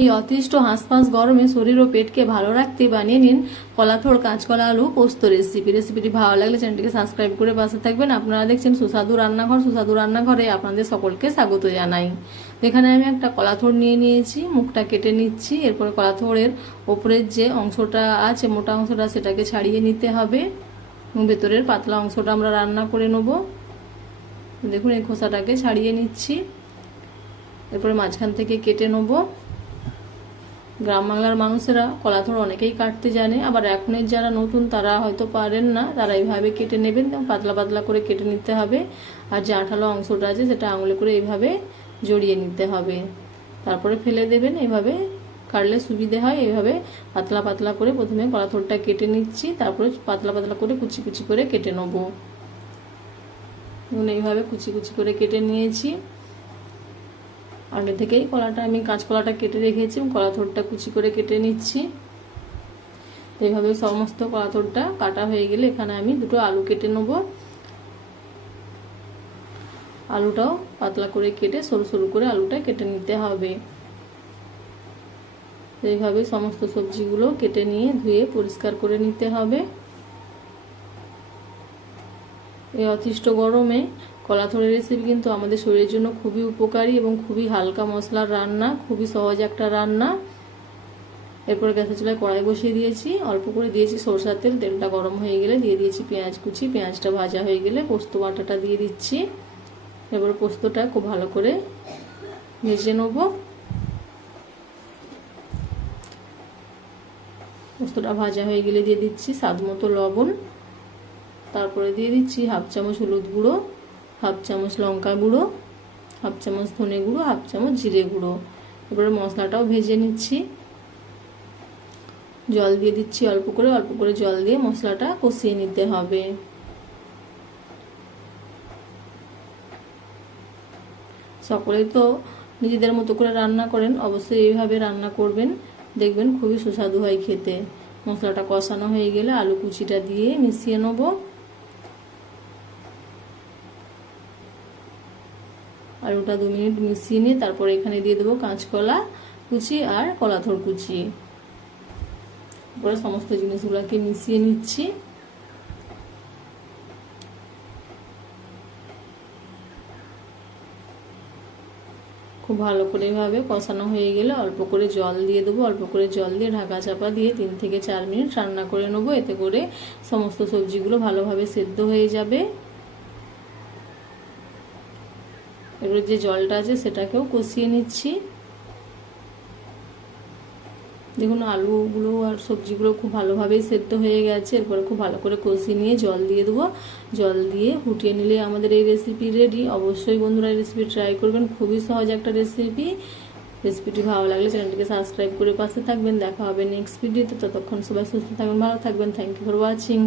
এই অতিষ্ঠ হাঁসফাঁস গরমে শরীর ও পেটকে ভালো রাখতে বানিয়ে নিন কলাথোড় কাঁচকলা, আলু, পোস্ত রেসিপি রেসিপিটি ভালো লাগলে চ্যানেলটিকে সাবস্ক্রাইব করে পাশে থাকবেন। আপনারা দেখছেন সুস্বাদু রান্নাঘর। সুস্বাদু রান্নাঘরে আপনাদের সকলকে স্বাগত জানাই। এখানে আমি একটা কলাথোড় নিয়ে নিয়েছি। মুখটা কেটে নিচ্ছি। এরপরে কলাথোড়ের ওপরের যে অংশটা আছে, মোটা অংশটা, সেটাকে ছাড়িয়ে নিতে হবে। ভেতরের পাতলা অংশটা আমরা রান্না করে নেব। দেখুন, এই খোসাটাকে ছাড়িয়ে নিচ্ছি। এরপরে মাঝখান থেকে কেটে নেব। গ্রাম বাংলার মানুষেরা কলাথোড় অনেকেই কাটতে জানে, আবার এখনের যারা নতুন তারা হয়তো পারেন না, তারা এইভাবে কেটে নেবেন পাতলা পাতলা করে কেটে নিতে হবে। আর যে আঠালো অংশটা আছে সেটা আঙুলে করে এইভাবে জড়িয়ে নিতে হবে। তারপরে ফেলে দেবেন এইভাবে কাটলে সুবিধে হয়। এইভাবে পাতলা পাতলা করে প্রথমে কলাথোড়টা কেটে নিচ্ছি, তারপরে পাতলা পাতলা করে কুচি কুচি করে কেটে নেব। এইভাবে কুচি কুচি করে কেটে নিয়েছি। আগে থেকেই কলাটা আমি কাঁচকলাটা কেটে রেখেছি কলা থোড়টা কুচি করে কেটে নিচ্ছি। এইভাবে সমস্ত কলা থোড়টা কাটা হয়ে গেলে এখানে আমি দুটো আলু কেটে নেব। আলুটাও পাতলা করে কেটে সরু সরু করে আলুটা কেটে নিতে হবে। এইভাবে সমস্ত সবজিগুলো কেটে নিয়ে ধুয়ে পরিষ্কার করে নিতে হবে। এই অতিষ্ঠ গরমে কলাথরের রেসিপি কিন্তু আমাদের শরীরের জন্য খুবই উপকারী এবং খুবই হালকা মশলার রান্না, খুবই সহজ একটা রান্না। এরপরে গ্যাসের চুলায় কড়াই বসিয়ে দিয়েছি। অল্প করে দিয়েছি সরষার তেল। তেলটা গরম হয়ে গেলে দিয়ে দিয়েছি পেঁয়াজ কুচি। পেঁয়াজটা ভাজা হয়ে গেলে পোস্ত বাটাটা দিয়ে দিচ্ছি। এবার পোস্তটা খুব ভালো করে ভেজে নেব। পোস্তটা ভাজা হয়ে গেলে দিয়ে দিচ্ছি স্বাদ মতো লবণ। তারপরে দিয়ে দিচ্ছি হাফ চামচ হলুদ গুঁড়ো। হাফ চামচ লঙ্কা গুঁড়ো, হাফ চামচ ধনে গুঁড়ো, হাফ চামচ জিরে গুঁড়ো। এবারে মশলাটাও ভেজে নিচ্ছি। জল দিয়ে দিচ্ছি অল্প করে অল্প করে জল দিয়ে মশলাটা কষিয়ে নিতে হবে। সকলেই তো নিজেদের মতো করে রান্না করেন, অবশ্যই এইভাবে রান্না করবেন। দেখবেন খুবই সুস্বাদু হয় খেতে। মশলাটা কষানো হয়ে গেলে আলু কুচিটা দিয়ে মিশিয়ে নেব। আলুটা দু মিনিট মিশিয়ে নিয়ে তারপরে এখানে দিয়ে দেবো কাঁচকলা কুচি আর কলাথর কুচি। তারপরে সমস্ত জিনিসগুলোকে মিশিয়ে নিচ্ছি। খুব ভালো করে এভাবে কষানো হয়ে গেলে অল্প করে জল দিয়ে দেবো। অল্প করে জল দিয়ে ঢাকা চাপা দিয়ে তিন থেকে চার মিনিট রান্না করে নেব। এতে করে সমস্ত সবজিগুলো ভালোভাবে সেদ্ধ হয়ে যাবে। এবারে যে জলটা আছে সেটাকেও কষিয়ে নিচ্ছি। দেখুন, আলুগুলো আর সবজিগুলো খুব ভালোভাবেই সেদ্ধ হয়ে গেছে। এরপরে খুব ভালো করে কষিয়ে নিয়ে জল দিয়ে দেবো। জল দিয়ে ফুটিয়ে নিলে আমাদের এই রেসিপি রেডি অবশ্যই বন্ধুরা এই রেসিপি ট্রাই করবেন। খুবই সহজ একটা রেসিপি রেসিপিটি ভালো লাগলে চ্যানেলটিকে সাবস্ক্রাইব করে পাশে থাকবেন। দেখা হবে নেক্সট ভিডিওতে ততক্ষণ সবাই সুস্থ থাকবেন, ভালো থাকবেন। Thank you for watching